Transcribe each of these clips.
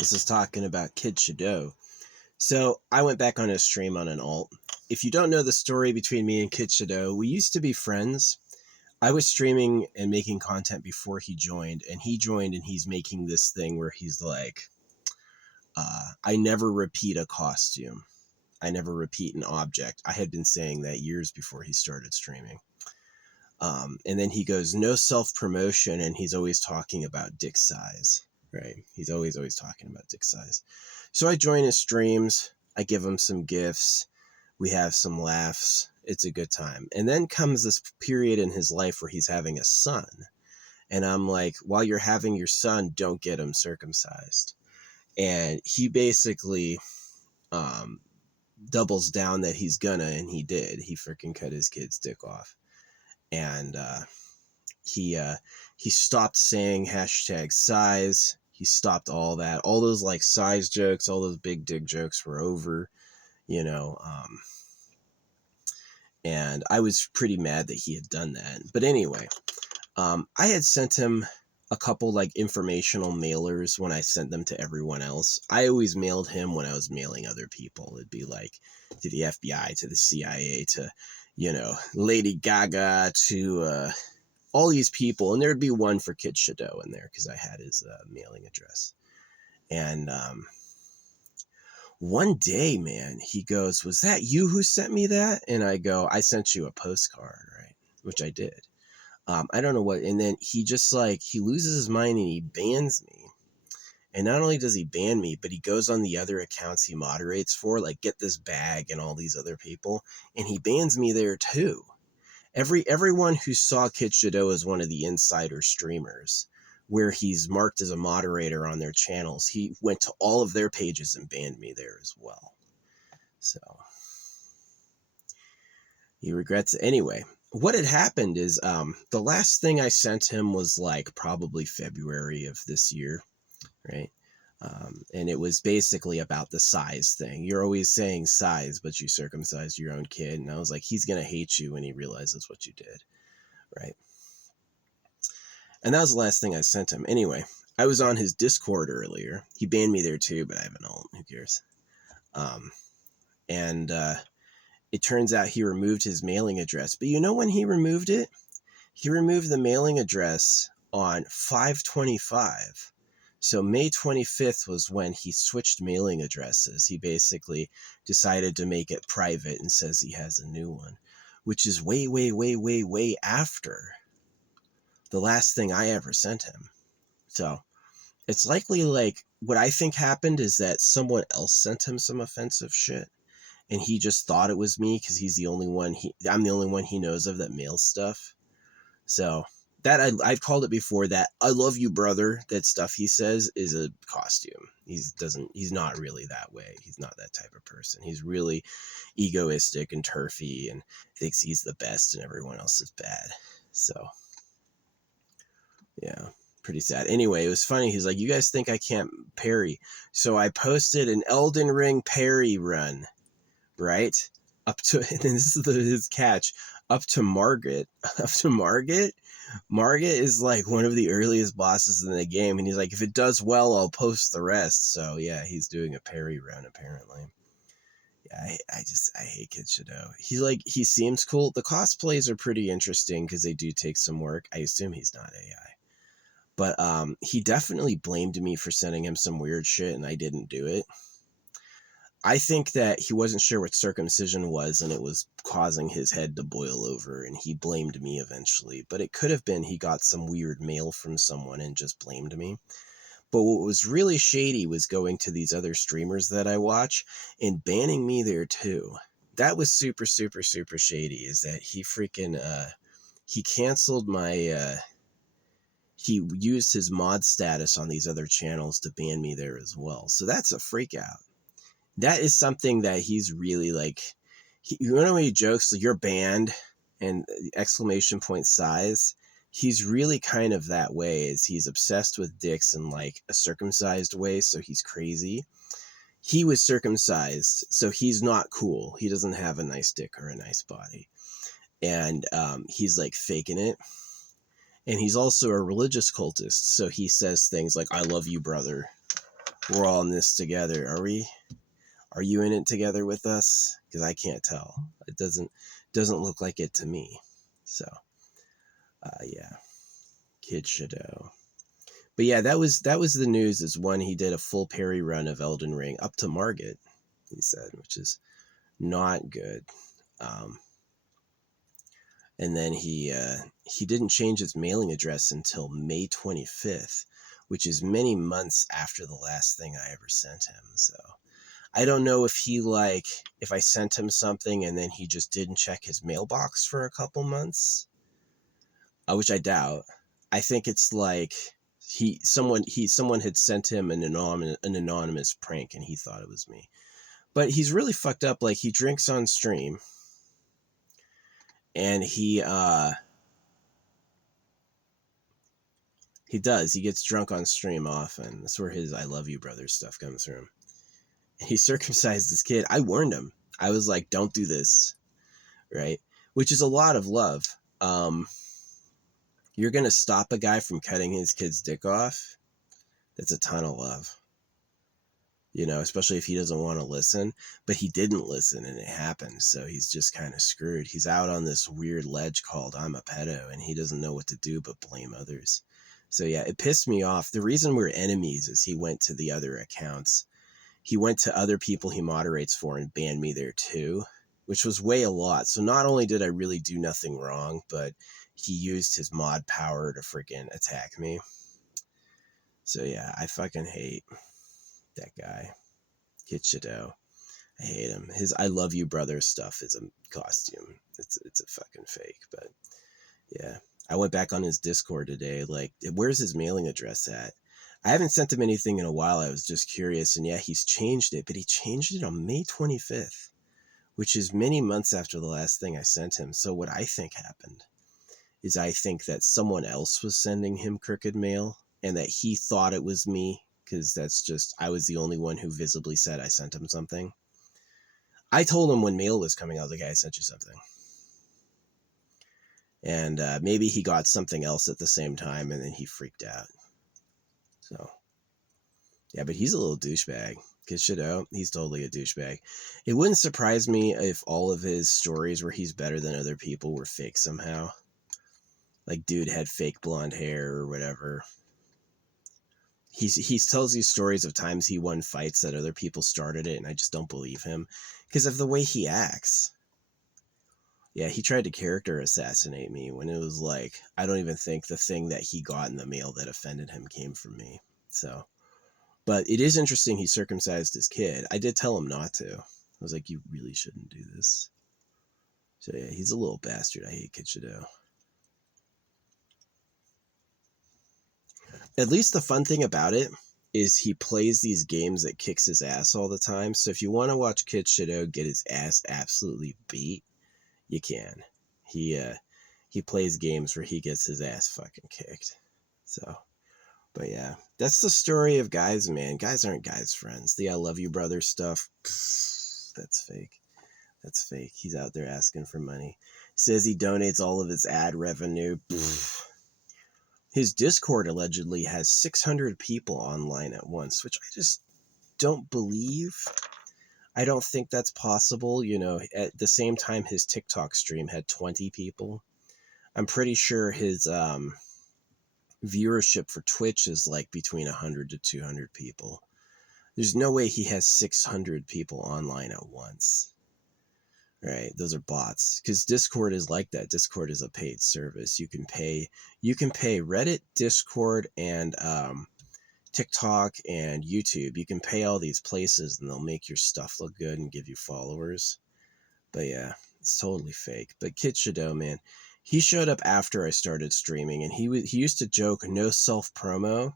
This is talking about Kid Shadow. So I went back on his stream on an alt. If you don't know the story between me and Kid Shadow, we used to be friends. I was streaming and making content before he joined, and he joined and he's making this thing where he's like, I never repeat a costume. I never repeat an object. I had been saying that years before he started streaming. And then he goes, no self-promotion, and he's always talking about dick size, right? He's always talking about dick size. So I join his streams. I give him some gifts. We have some laughs. It's a good time. And then comes this period in his life where he's having a son. And I'm like, while you're having your son, don't get him circumcised. And he basically doubles down that he's gonna, and he did. He freaking cut his kid's dick off. And he stopped saying hashtag size. He stopped all that. All those like size jokes, all those big dick jokes were over, you know. And I was pretty mad that he had done that. But anyway, I had sent him a couple like informational mailers when I sent them to everyone else. I always mailed him when I was mailing other people. It'd be like to the FBI, to the CIA, to, you know, Lady Gaga, to all these people. And there'd be one for Kid Shadow in there because I had his mailing address. And one day, man, he goes, was that you who sent me that? And I go, I sent you a postcard, right? Which I did. I don't know what. And then he just like, he loses his mind and he bans me. And not only does he ban me, but he goes on the other accounts he moderates for, like Get This Bag and all these other people. And he bans me there too. Everyone who saw Kid Shadow as one of the insider streamers, where he's marked as a moderator on their channels, he went to all of their pages and banned me there as well. So he regrets it. Anyway, what had happened is the last thing I sent him was like probably February of this year, right? And it was basically about the size thing. You're always saying size, but you circumcised your own kid. And I was like, he's going to hate you when he realizes what you did, right? And that was the last thing I sent him. Anyway, I was on his Discord earlier. He banned me there too, but I have an alt. Who cares? It turns out he removed his mailing address. But you know when he removed it? He removed the mailing address on 5/25. So May 25th was when he switched mailing addresses. He basically decided to make it private and says he has a new one, which is way after the last thing I ever sent him. So it's likely like what I think happened is that someone else sent him some offensive shit. And he just thought it was me because he's the only one I'm the only one he knows of that mails stuff. So that I've called it before, that I love you, brother, that stuff he says is a costume. He's not really that way. He's not that type of person. He's really egoistic and turfy and thinks he's the best and everyone else is bad. So yeah, pretty sad. Anyway, it was funny. He's like, you guys think I can't parry? So I posted an Elden Ring parry run. Right up to, and this is his catch, up to Margit. Margit is like one of the earliest bosses in the game, and he's like, if it does well, I'll post the rest. So yeah, he's doing a parry run apparently. Yeah, I hate Kid Shadow. He seems cool. The cosplays are pretty interesting because they do take some work. I assume he's not AI, but he definitely blamed me for sending him some weird shit, and I didn't do it. I think that he wasn't sure what circumcision was and it was causing his head to boil over, and he blamed me eventually. But it could have been he got some weird mail from someone and just blamed me. But what was really shady was going to these other streamers that I watch and banning me there too. That was super shady, is that he freaking, he canceled my, he used his mod status on these other channels to ban me there as well. So that's a freak out. That is something that he's really like, you know when he jokes, like, you're banned and exclamation point size. He's really kind of that way, is he's obsessed with dicks in like a circumcised way. So he's crazy. He was circumcised, so he's not cool. He doesn't have a nice dick or a nice body. And he's like faking it. And he's also a religious cultist. So he says things like, I love you, brother. we're all in this together. Are we? Are you in it together with us? Because I can't tell. It doesn't look like it to me. So, yeah, Kid Shadow. But yeah, that was the news. Is when he did a full parry run of Elden Ring up to Margit, he said, which is not good. And then he didn't change his mailing address until May 25th, which is many months after the last thing I ever sent him. So I don't know if if I sent him something and then he just didn't check his mailbox for a couple months, which I doubt. I think it's like someone had sent him an anonymous prank and he thought it was me. But he's really fucked up. Like, he drinks on stream, and he gets drunk on stream often. That's where his "I love you, brother" stuff comes from. He circumcised his kid. I warned him. I was like, don't do this, right? Which is a lot of love. You're going to stop a guy from cutting his kid's dick off? That's a ton of love. You know, especially if he doesn't want to listen. But he didn't listen, and it happened. So he's just kind of screwed. He's out on this weird ledge called "I'm a pedo," and he doesn't know what to do but blame others. So yeah, it pissed me off. The reason we're enemies is he went to the other accounts. He went to other people he moderates for and banned me there too, which was way a lot. So not only did I really do nothing wrong, but he used his mod power to freaking attack me. So yeah, I fucking hate that guy, Kid Shadow. I hate him. His "I love you, brother" stuff is a costume. It's a fucking fake. But yeah, I went back on his Discord today. Like, where's his mailing address at? I haven't sent him anything in a while. I was just curious. And yeah, he's changed it, but he changed it on May 25th, which is many months after the last thing I sent him. So what I think happened is I think that someone else was sending him crooked mail and that he thought it was me, because I was the only one who visibly said I sent him something. I told him when mail was coming, I was like, hey, I sent you something. And maybe he got something else at the same time and then he freaked out. So, yeah, but he's a little douchebag. Kid Shadow, he's totally a douchebag. It wouldn't surprise me if all of his stories where he's better than other people were fake somehow. Like, dude had fake blonde hair or whatever. He tells these stories of times he won fights that other people started it, and I just don't believe him because of the way he acts. Yeah, he tried to character assassinate me when it was like, I don't even think the thing that he got in the mail that offended him came from me. So, but it is interesting he circumcised his kid. I did tell him not to. I was like, you really shouldn't do this. So yeah, he's a little bastard. I hate Kid Shadow. At least the fun thing about it is he plays these games that kicks his ass all the time. So if you want to watch Kid Shadow get his ass absolutely beat, you can. He plays games where he gets his ass fucking kicked. So, but yeah, that's the story of guys, man. Guys aren't guys' friends. The "I love you, brother" stuff, that's fake. That's fake. He's out there asking for money. Says he donates all of his ad revenue. His Discord allegedly has 600 people online at once, which I just don't believe. I don't think that's possible. You know, at the same time, his TikTok stream had 20 people. I'm pretty sure his viewership for Twitch is like between 100 to 200 people. There's no way he has 600 people online at once. Right? Those are bots. Because Discord is like that. Discord is a paid service. You can pay Reddit, Discord, and TikTok and YouTube. You can pay all these places and they'll make your stuff look good and give you followers. But yeah, it's totally fake. But Kid Shadow, man, he showed up after I started streaming, and he used to joke no self promo,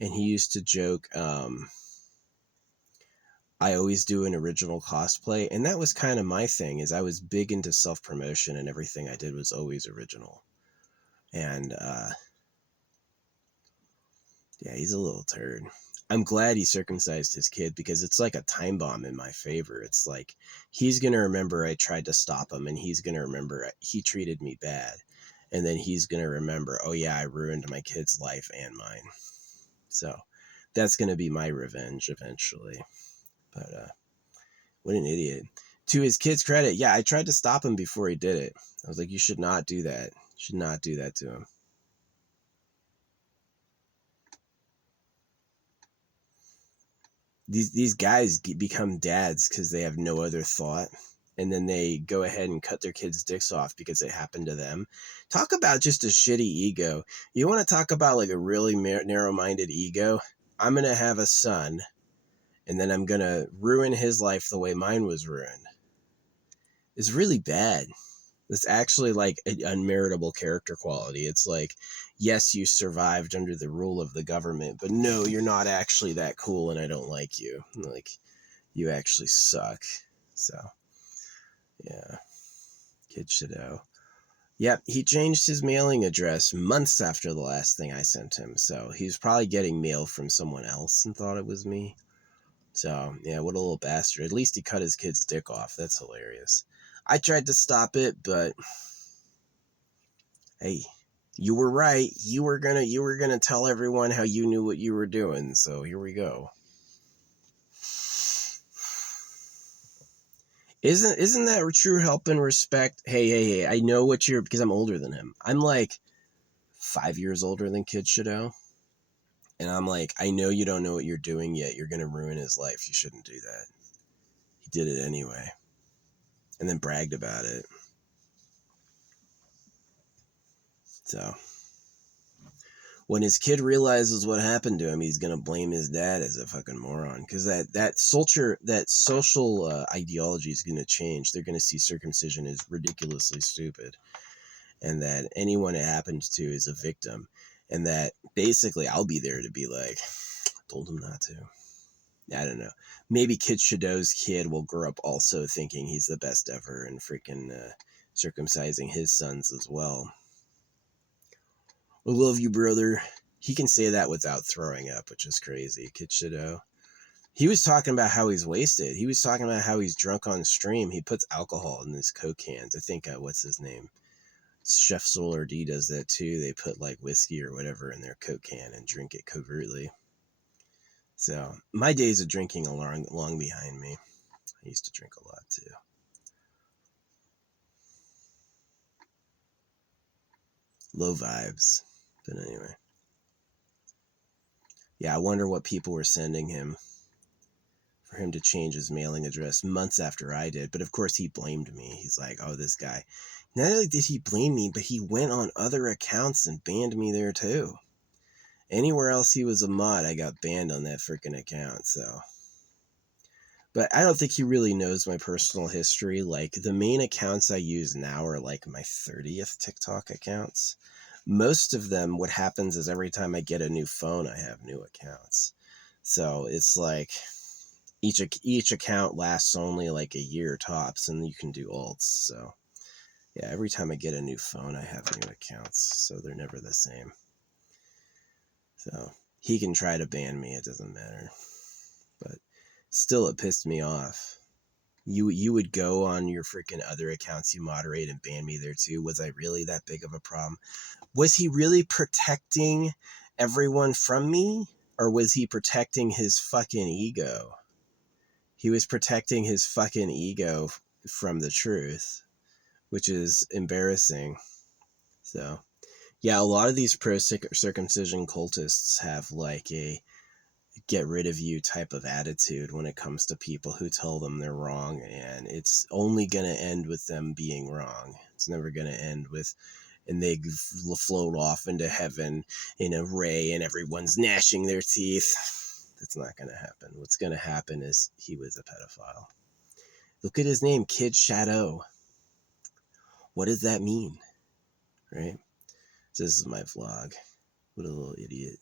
and he used to joke I always do an original cosplay, and that was kind of my thing. Is I was big into self promotion, and everything I did was always original. And yeah, he's a little turd. I'm glad he circumcised his kid because it's like a time bomb in my favor. It's like he's going to remember I tried to stop him, and he's going to remember he treated me bad. And then he's going to remember, oh yeah, I ruined my kid's life and mine. So That's going to be my revenge eventually. But what an idiot. To his kid's credit, yeah, I tried to stop him before he did it. I was like, you should not do that. You should not do that to him. These guys become dads because they have no other thought, and then they go ahead and cut their kids' dicks off because it happened to them. Talk about just a shitty ego. You want to talk about like a really narrow-minded ego? I'm gonna have a son, and then I'm gonna ruin his life the way mine was ruined. It's really bad. It's actually like an unmeritable character quality. It's like, yes, you survived under the rule of the government, but no, you're not actually that cool, and I don't like you. Like, you actually suck. So, yeah. Kid Shadow. Yep, he changed his mailing address months after the last thing I sent him, so he was probably getting mail from someone else and thought it was me. So, yeah, what a little bastard. At least he cut his kid's dick off. That's hilarious. I tried to stop it, but hey, you were right. You were gonna tell everyone how you knew what you were doing. So here we go. Isn't that true help and respect? Hey, I know what you're, because I'm older than him. I'm like 5 years older than Kid Shadow. And I'm like, I know you don't know what you're doing yet. You're gonna ruin his life. You shouldn't do that. He did it anyway. And then bragged about it. So when his kid realizes what happened to him, he's gonna blame his dad as a fucking moron. Because that social ideology is gonna change. They're gonna see circumcision as ridiculously stupid, and that anyone it happens to is a victim, and that basically I'll be there to be like, told him not to. I don't know. Maybe Kid Shadow's kid will grow up also thinking he's the best ever and freaking circumcising his sons as well. I love you, brother. He can say that without throwing up, which is crazy. Kid Shadow. He was talking about how he's wasted. He was talking about how he's drunk on stream. He puts alcohol in his Coke cans. I think, what's his name? Chef Solar D does that too. They put like whiskey or whatever in their Coke can and drink it covertly. So my days of drinking are long behind me. I used to drink a lot too. Low vibes. But anyway. Yeah, I wonder what people were sending him for him to change his mailing address months after I did. But of course he blamed me. He's like, oh, this guy. Not only did he blame me, but he went on other accounts and banned me there too. Anywhere else he was a mod, I got banned on that freaking account, so. But I don't think he really knows my personal history. Like, the main accounts I use now are like my 30th TikTok accounts. Most of them, what happens is every time I get a new phone, I have new accounts. So it's like each account lasts only like a year tops, and you can do alts. So yeah, every time I get a new phone, I have new accounts. So they're never the same. So he can try to ban me. It doesn't matter. But still, it pissed me off. You would go on your freaking other accounts you moderate and ban me there too. Was I really that big of a problem? Was he really protecting everyone from me? Or was he protecting his fucking ego? He was protecting his fucking ego from the truth, which is embarrassing. So, yeah, a lot of these pro-circumcision cultists have like a get rid of you type of attitude when it comes to people who tell them they're wrong, and it's only going to end with them being wrong. It's never going to end with, and they float off into heaven in a ray and everyone's gnashing their teeth. That's not going to happen. What's going to happen is he was a pedophile. Look at his name, Kid Shadow. What does that mean? Right? So this is my vlog. What a little idiot.